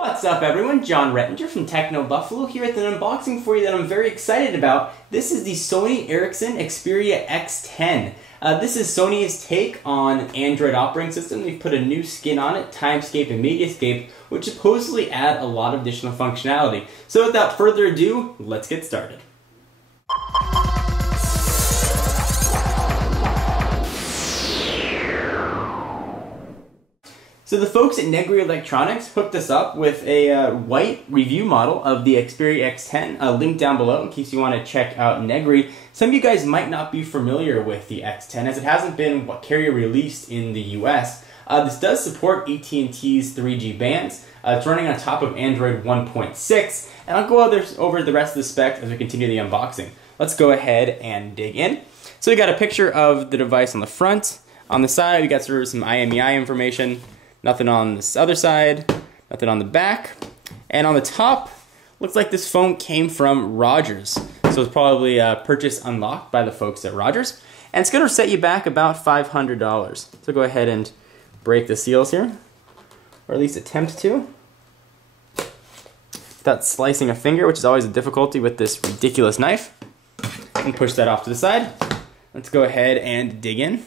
What's up everyone, John Rettinger from Techno Buffalo here with an unboxing for you that I'm very excited about. This is the Sony Ericsson Xperia X10. This is Sony's take on Android operating system. They've put a new skin on it, Timescape and Mediascape, which supposedly add a lot of additional functionality. So without further ado, let's get started. So the folks at Negri Electronics hooked us up with a white review model of the Xperia X10, linked down below in case you want to check out Negri. Some of you guys might not be familiar with the X10 as it hasn't been carrier released in the US. This does support AT&T's 3G bands. It's running on top of Android 1.6, and I'll go over the rest of the spec as we continue the unboxing. Let's go ahead and dig in. So we got a picture of the device on the front. On the side, we got sort of some IMEI information. Nothing on this other side, nothing on the back. And on the top, looks like this phone came from Rogers. So it's probably purchase unlocked by the folks at Rogers. And it's going to set you back about $500. So go ahead and break the seals here, or at least attempt to, without slicing a finger, which is always a difficulty with this ridiculous knife. And push that off to the side. Let's go ahead and dig in.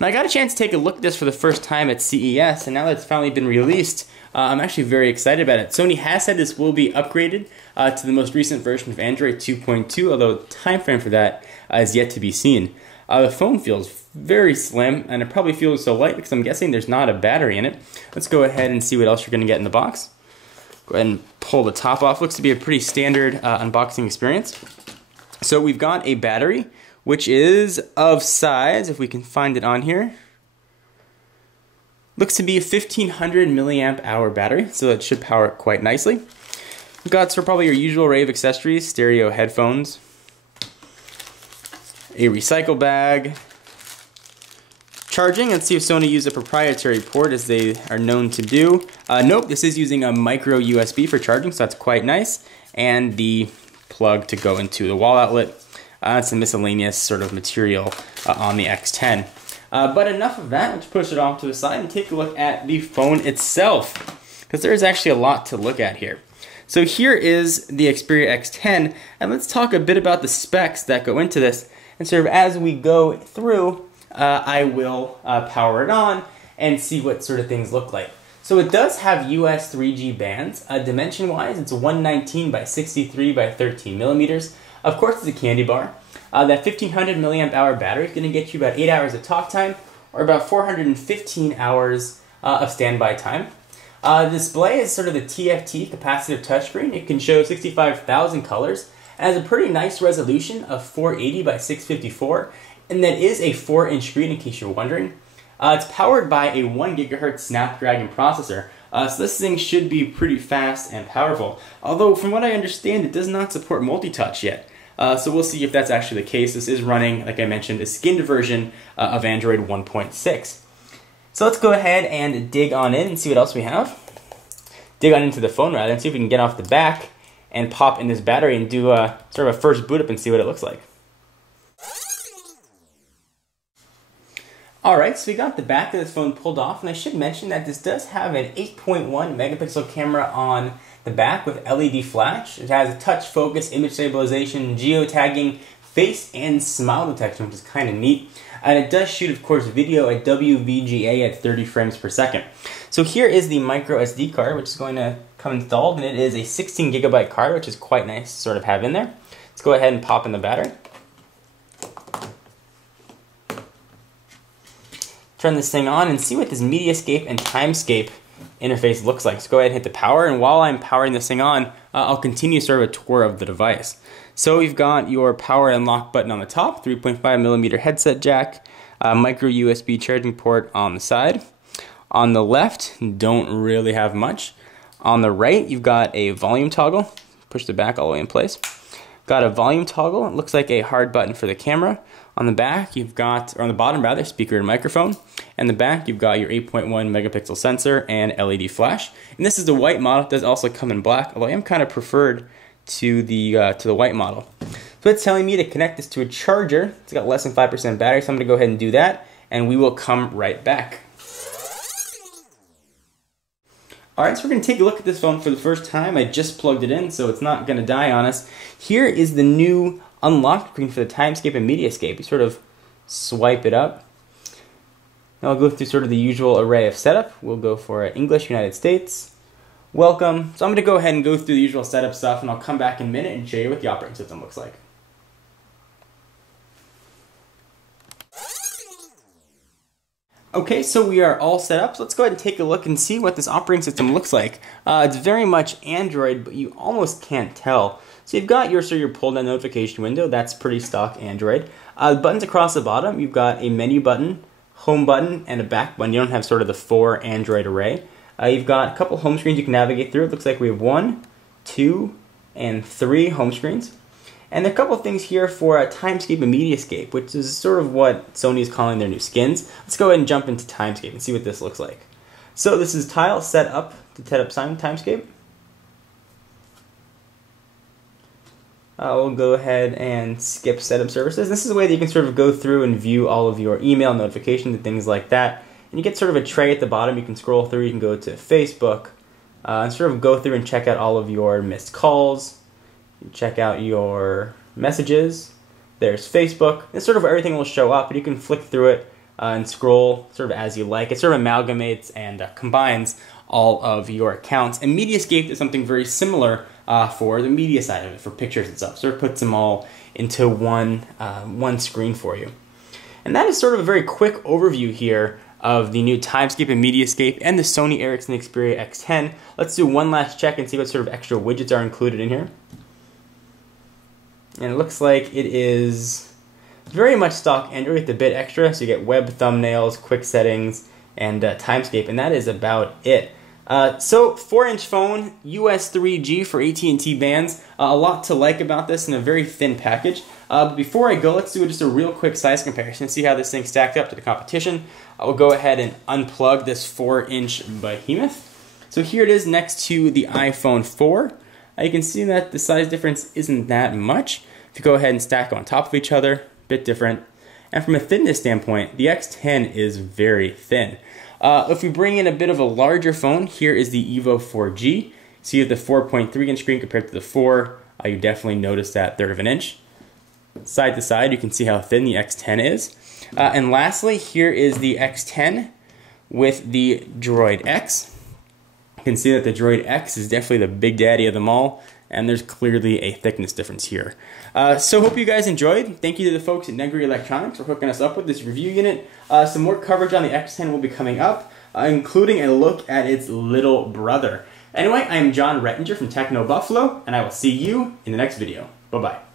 Now I got a chance to take a look at this for the first time at CES, and now that it's finally been released, I'm actually very excited about it. Sony has said this will be upgraded to the most recent version of Android 2.2, although the time frame for that is yet to be seen. The phone feels very slim, and it probably feels so light because I'm guessing there's not a battery in it. Let's go ahead and see what else you're going to get in the box. Go ahead and pull the top off. Looks to be a pretty standard unboxing experience. So we've got a battery, which is of size, if we can find it on here. Looks to be a 1500 milliamp hour battery, so that should power it quite nicely. We've got probably your usual array of accessories, stereo headphones, a recycle bag, charging. Let's see if Sony used a proprietary port as they are known to do. Nope, this is using a micro USB for charging, so that's quite nice. And the plug to go into the wall outlet. It's a miscellaneous sort of material on the X10. But enough of that, let's push it off to the side and take a look at the phone itself, because there is actually a lot to look at here. So here is the Xperia X10, and let's talk a bit about the specs that go into this, and sort of as we go through, I will power it on and see what sort of things look like. So it does have US 3G bands. Dimension-wise, it's 119 by 63 by 13 millimeters. Of course, it's a candy bar. That 1500 milliamp hour battery is going to get you about 8 hours of talk time, or about 415 hours of standby time. The display is sort of the TFT capacitive touchscreen. It can show 65,000 colors, and has a pretty nice resolution of 480 by 654, and that is a 4-inch screen in case you're wondering. It's powered by a 1 GHz Snapdragon processor, so this thing should be pretty fast and powerful. Although, from what I understand, it does not support multi-touch yet. So we'll see if that's actually the case. This is running, like I mentioned, a skinned version of Android 1.6. So let's go ahead and dig on in and see what else we have. Dig on into the phone rather, and see if we can get off the back and pop in this battery and do sort of a first boot up and see what it looks like. Alright, so we got the back of this phone pulled off, and I should mention that this does have an 8.1 megapixel camera on the back with LED flash. It has a touch focus, image stabilization, geotagging, face and smile detection, which is kind of neat. And it does shoot, of course, video at WVGA at 30 frames per second. So here is the micro SD card, which is going to come installed, and it is a 16 gigabyte card, which is quite nice to sort of have in there. Let's go ahead and pop in the battery. Turn this thing on and see what this Mediascape and Timescape interface looks like. So go ahead and hit the power, and while I'm powering this thing on, I'll continue sort of a tour of the device. So we've got your power and lock button on the top, 3.5mm headset jack, micro USB charging port on the side. On the left, don't really have much. On the right, you've got a volume toggle. Push the back all the way in place. Got a volume toggle. It looks like a hard button for the camera. On the back, you've got, or on the bottom rather, speaker and microphone. And the back, you've got your 8.1 megapixel sensor and LED flash. And this is the white model. It does also come in black, although I am kind of preferred to the white model. So it's telling me to connect this to a charger. It's got less than 5% battery, so I'm going to go ahead and do that. and we will come right back. Alright, so we're going to take a look at this phone for the first time. I just plugged it in, so it's not going to die on us. Here is the new unlock screen for the Timescape and Mediascape. You sort of swipe it up. Now I'll go through sort of the usual array of setup. We'll go for English, United States. Welcome. So I'm going to go ahead and go through the usual setup stuff, and I'll come back in a minute and show you what the operating system looks like. Okay, so we are all set up, so let's go ahead and take a look and see what this operating system looks like. It's very much Android, but you almost can't tell. So you've got your pull-down notification window. That's pretty stock Android. The buttons across the bottom, you've got a menu button, home button, and a back button. You don't have sort of the 4 Android array. You've got a couple home screens you can navigate through. It looks like we have 1, 2, and 3 home screens. And there are a couple of things here for Timescape and Mediascape, which is sort of what Sony is calling their new skins. Let's go ahead and jump into Timescape and see what this looks like. So this is Tile set up to set up Timescape. We'll go ahead and skip setup services. This is a way that you can sort of go through and view all of your email notifications and things like that. And you get sort of a tray at the bottom. You can scroll through. You can go to Facebook and sort of go through and check out all of your missed calls. You check out your messages. There's Facebook. It's sort of everything will show up, and you can flick through it and scroll sort of as you like. It sort of amalgamates and combines all of your accounts. And Mediascape is something very similar for the media side of it, for pictures and stuff. So it puts them all into one screen for you. And that is sort of a very quick overview here of the new Timescape and Mediascape and the Sony Ericsson Xperia X10. Let's do one last check and see what sort of extra widgets are included in here. And it looks like it is very much stock Android with a bit extra. So you get web thumbnails, quick settings, and Timescape, and that is about it. So 4-inch phone, US 3G for AT&T bands. A lot to like about this, and a very thin package. But before I go, let's do just a real quick size comparison, see how this thing stacked up to the competition. I will go ahead and unplug this 4-inch behemoth. So here it is next to the iPhone 4. You can see that the size difference isn't that much. If you go ahead and stack on top of each other, a bit different. And from a thinness standpoint, the X10 is very thin. If we bring in a bit of a larger phone, here is the Evo 4G. So you have the 4.3-inch screen compared to the 4. You definitely notice that 1/3 of an inch. Side to side, you can see how thin the X10 is. And lastly, here is the X10 with the Droid X. You can see that the Droid X is definitely the big daddy of them all, and there's clearly a thickness difference here. So hope you guys enjoyed. Thank you to the folks at Negri Electronics for hooking us up with this review unit. Some more coverage on the X10 will be coming up, including a look at its little brother. Anyway, I am John Rettinger from Techno Buffalo, and I will see you in the next video. Bye-bye.